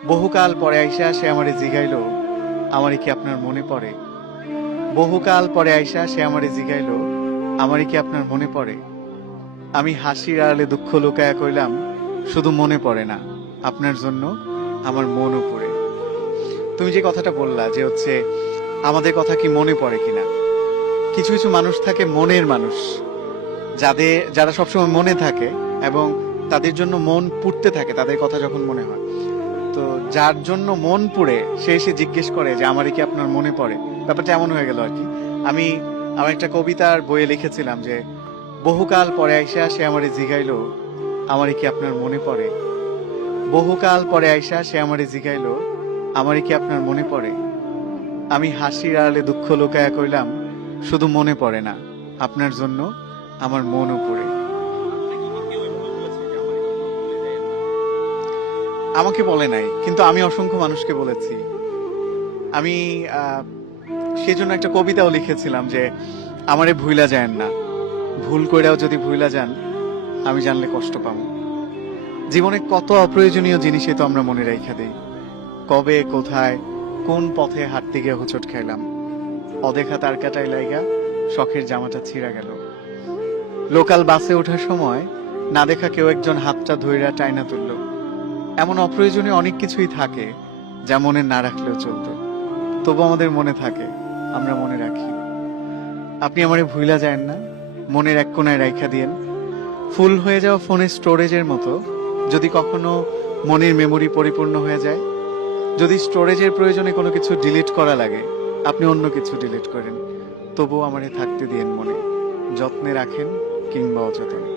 বহুকাল পরে আইসা সে আমারে জিগাইলো, আমারে কি আপনার মনে পড়ে? বহুকাল পরে আইসা সে আমারে জিগাইলো, আমারে কি আপনার মনে পড়ে? আমি হাসির আড়ালে দুঃখ লুকায়া কইলাম, শুধু মনে পড়ে না, আপনার জন্য আমার মনও পড়ে। তুমি যে কথাটা বললা যে হচ্ছে আমাদের কথা কি মনে পড়ে কিনা, কিছু কিছু মানুষ থাকে মনের মানুষ, যারা সবসময় মনে থাকে এবং তাদের জন্য মন পুড়তে থাকে তাদের কথা যখন মনে হয়। তো যার জন্য মন পুড়ে সে এসে জিজ্ঞেস করে যে আমারই কি আপনার মনে পড়ে, ব্যাপারটা এমন হয়ে গেল আর কি। আমি আমার একটা কবিতার বইয়ে লিখেছিলাম যে বহুকাল পরে আইসা সে আমারে জিগাইলো, আমারই কি আপনার মনে পড়ে? বহুকাল পরে আইসা সে আমারে জিগাইলো, আমারই কি আপনার মনে পড়ে? আমি হাসির আড়ালে দুঃখ লুকায়া কইলাম, শুধু মনে পড়ে না, আপনার জন্য আমার মনও পড়ে। আমাকে বলে নাই, কিন্তু আমি অসংখ্য মানুষকে বলেছি। আমি সেজন্য একটা কবিতাও লিখেছিলাম যে আমারে ভুইলা যায়েন না, ভুল কইরাও যদি ভুইলা যান আমি জানলে কষ্ট পাবো। জীবনে কত অপ্রয়োজনীয় জিনিসই তো আমরা মনে রাইখা দেই। কবে, কোথায়, কোন পথে হাঁটতে গিয়ে হোঁচট খাইলাম, অদেখা তার কাটাই লাইগা শখের জামাটা ছিঁড়া গেল। লোকাল বাসে ওঠার সময় না দেখা কেউ একজন হাতটা ধইরা টাইনা তুললো। এমন অপ্রয়োজনীয় অনেক কিছুই থাকে যা মনে না রাখলেও চলতো, তবু আমাদের মনে থাকে, আমরা মনে রাখি। আপনি আমারে ভুইলা যায়েন না, মনের এক কোনায় রাইখা দিয়েন। ফুল হয়ে যাওয়া ফোনের স্টোরেজের মতো যদি কখনো মনের মেমোরি পরিপূর্ণ হয়ে যায়, যদি স্টোরেজের প্রয়োজনে কোনো কিছু ডিলিট করা লাগে, আপনি অন্য কিছু ডিলিট করেন, তবুও আমারে থাকতে দিয়েন মনে, যত্নে রাখেন কিংবা অযত্নে।